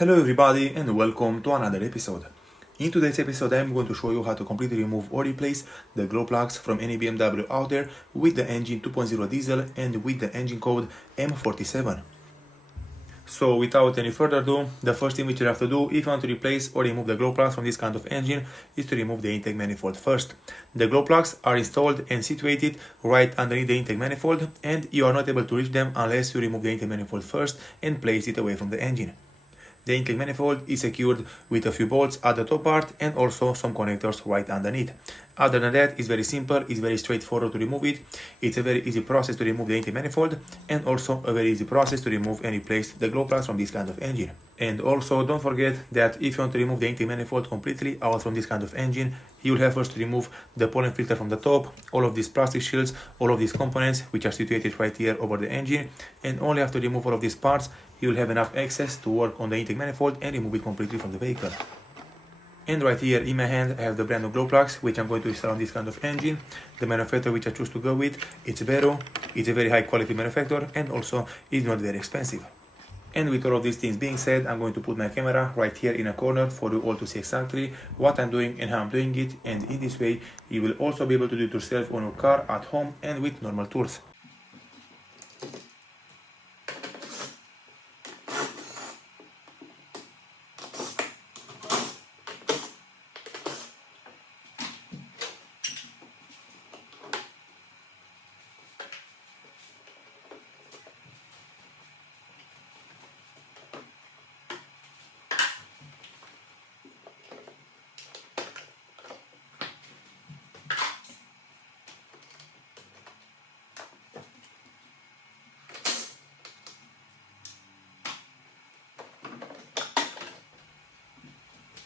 Hello everybody and welcome to another episode. In today's episode I am going to show you how to completely remove or replace the glow plugs from any BMW out there with the engine 2.0 diesel and with the engine code M47. So without any further ado, the first thing which you have to do if you want to replace or remove the glow plugs from this kind of engine is to remove the intake manifold first. The glow plugs are installed and situated right underneath the intake manifold, and you are not able to reach them unless you remove the intake manifold first and place it away from the engine. The intake manifold is secured with a few bolts at the top part and also some connectors right underneath. Other than that, it's very simple, it's very straightforward to remove it. It's a very easy process to remove the intake manifold and also a very easy process to remove and replace the glow plugs from this kind of engine. And also don't forget that if you want to remove the intake manifold completely out from this kind of engine, you will have first to remove the pollen filter from the top, all of these plastic shields, all of these components which are situated right here over the engine, and only after remove all of these parts you will have enough access to work on the intake manifold and remove it completely from the vehicle. And right here in my hand I have the brand new glow plugs which I'm going to install on this kind of engine. The manufacturer which I choose to go with, it's Vero. It's a very high quality manufacturer and also it's not very expensive. And with all of these things being said, I'm going to put my camera right here in a corner for you all to see exactly what I'm doing and how I'm doing it, and in this way you will also be able to do it yourself on your car at home and with normal tools.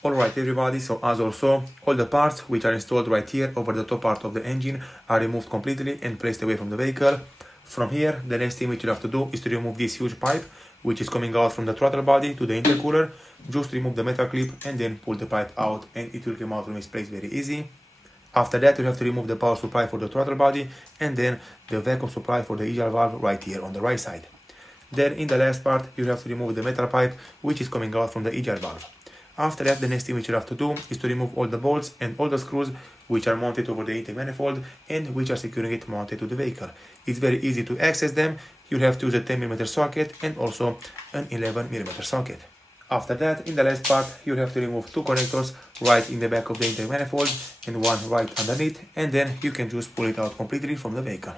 Alright everybody, so as also, all the parts which are installed right here over the top part of the engine are removed completely and placed away from the vehicle. From here, the next thing which you have to do is to remove this huge pipe which is coming out from the throttle body to the intercooler. Just remove the metal clip and then pull the pipe out and it will come out from its place very easy. After that you have to remove the power supply for the throttle body and then the vacuum supply for the EGR valve right here on the right side. Then in the last part you have to remove the metal pipe which is coming out from the EGR valve. After that, the next thing which you have to do is to remove all the bolts and all the screws which are mounted over the intake manifold and which are securing it mounted to the vehicle. It's very easy to access them. You have to use a 10mm socket and also an 11mm socket. After that, in the last part, you have to remove two connectors right in the back of the intake manifold and one right underneath, and then you can just pull it out completely from the vehicle.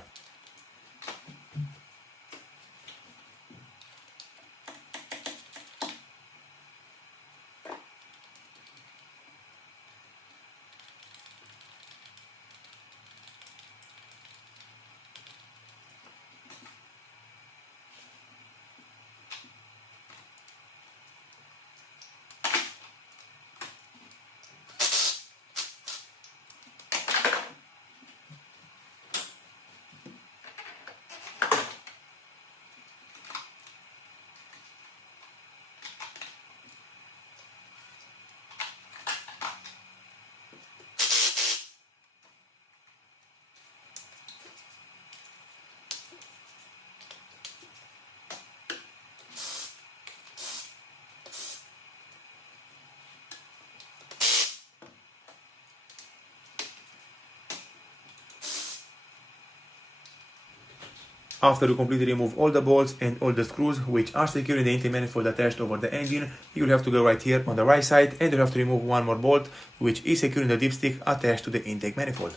After you completely remove all the bolts and all the screws which are securing the intake manifold attached over the engine, you will have to go right here on the right side and you have to remove one more bolt which is securing the dipstick attached to the intake manifold.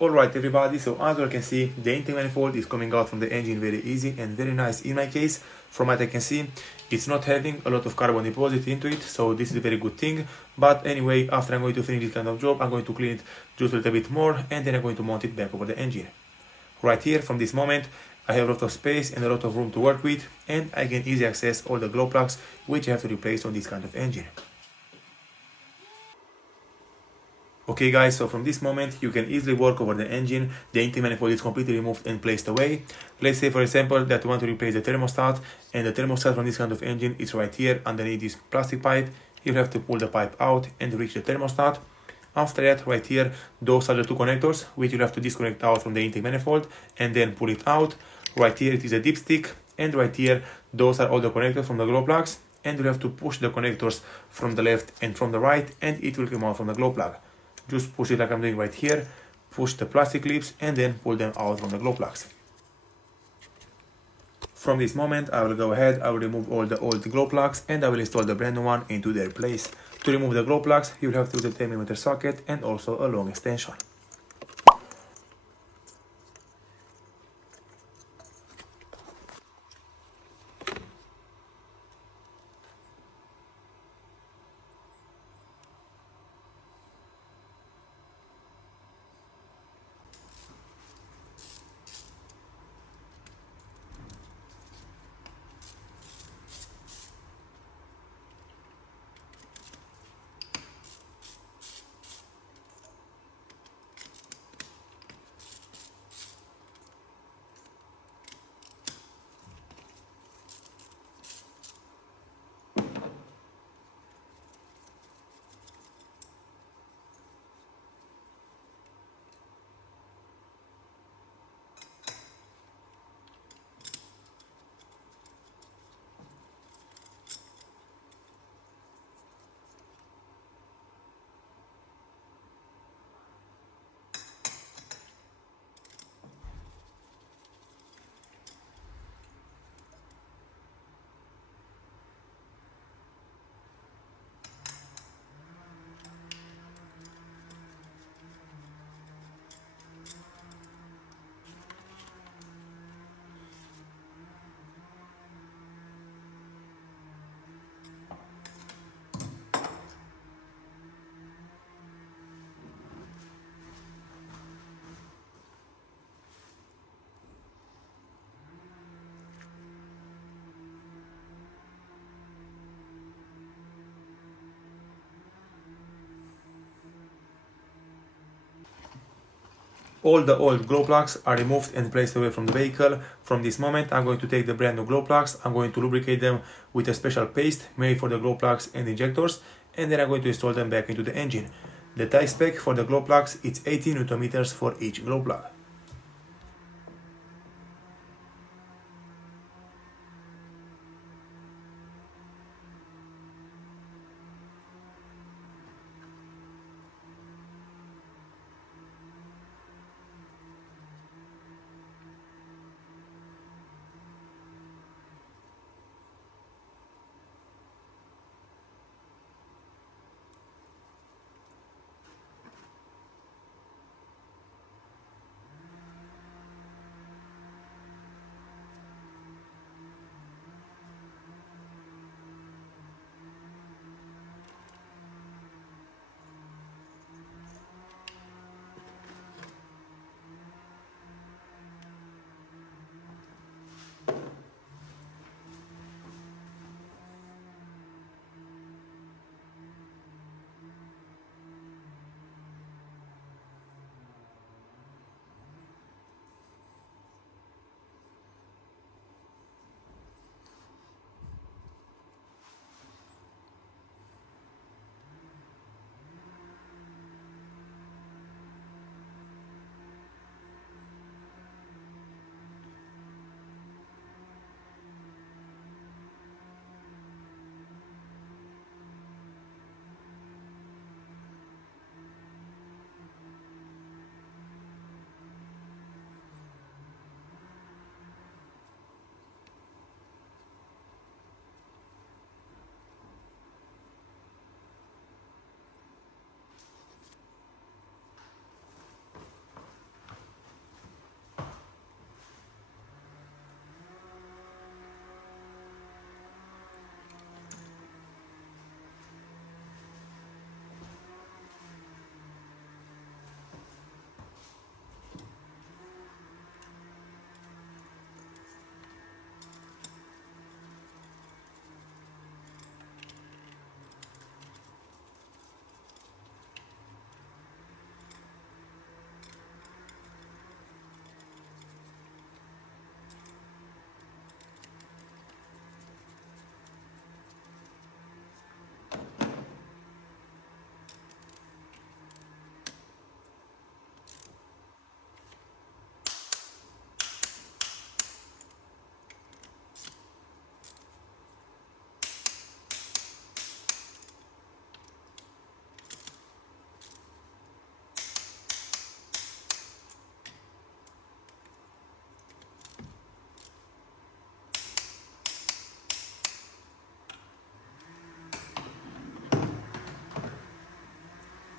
Alright everybody, so as you can see, the intake manifold is coming out from the engine very easy and very nice. In my case, from what I can see, it's not having a lot of carbon deposit into it, so this is a very good thing. But anyway, after I'm going to finish this kind of job, I'm going to clean it just a little bit more and then I'm going to mount it back over the engine. Right here, from this moment, I have a lot of space and a lot of room to work with, and I can easily access all the glow plugs which I have to replace on this kind of engine. Okay guys, so from this moment you can easily work over the engine. The intake manifold is completely removed and placed away. Let's say for example that you want to replace the thermostat, and the thermostat from this kind of engine is right here underneath this plastic pipe. You have to pull the pipe out and reach the thermostat. After that, right here, those are the two connectors which you have to disconnect out from the intake manifold and then pull it out. Right here it is a dipstick, and right here those are all the connectors from the glow plugs, and you have to push the connectors from the left and from the right and it will come out from the glow plug. Just push it like I'm doing right here, push the plastic clips and then pull them out from the glow plugs. From this moment I will go ahead, I will remove all the old glow plugs and I will install the brand new one into their place. To remove the glow plugs you will have to use a 10mm socket and also a long extension. All the old glow plugs are removed and placed away from the vehicle. From this moment I'm going to take the brand new glow plugs, I'm going to lubricate them with a special paste made for the glow plugs and injectors, and then I'm going to install them back into the engine. The tie spec for the glow plugs is 18 Nm for each glow plug.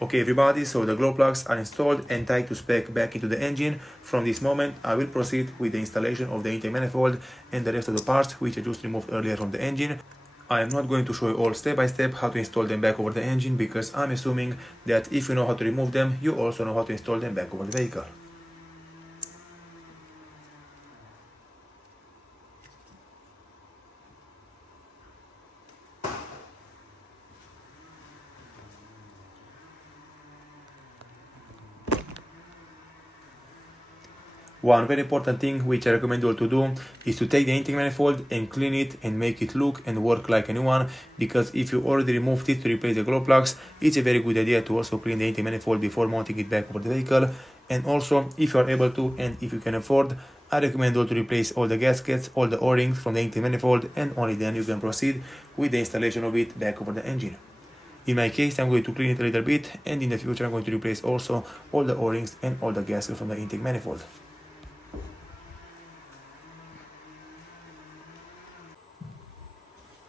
Okay everybody, so the glow plugs are installed and tied to spec back into the engine. From this moment I will proceed with the installation of the intake manifold and the rest of the parts which I just removed earlier from the engine. I am not going to show you all step by step how to install them back over the engine, because I'm assuming that if you know how to remove them, you also know how to install them back over the vehicle. One very important thing which I recommend you all to do is to take the intake manifold and clean it and make it look and work like a new one, because if you already removed it to replace the glow plugs, it's a very good idea to also clean the intake manifold before mounting it back over the vehicle. And also, if you are able to and if you can afford, I recommend you all to replace all the gaskets, all the O-rings from the intake manifold, and only then you can proceed with the installation of it back over the engine. In my case, I'm going to clean it a little bit, and in the future I'm going to replace also all the O-rings and all the gaskets from the intake manifold.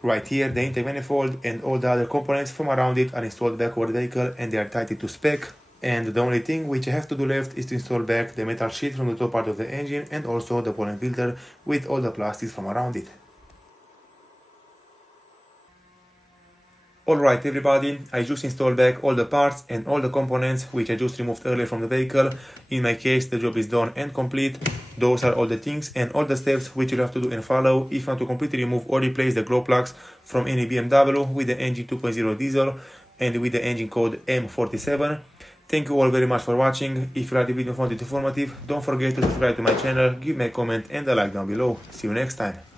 Right here, the intake manifold and all the other components from around it are installed back over the vehicle and they are tied to spec. And the only thing which I have to do left is to install back the metal sheet from the top part of the engine and also the pollen filter with all the plastics from around it. Alright everybody, I just installed back all the parts and all the components which I just removed earlier from the vehicle. In my case, the job is done and complete. Those are all the things and all the steps which you have to do and follow if you want to completely remove or replace the glow plugs from any BMW with the engine 2.0 diesel and with the engine code M47. Thank you all very much for watching. If you like the video and found it informative, don't forget to subscribe to my channel, give me a comment and a like down below. See you next time.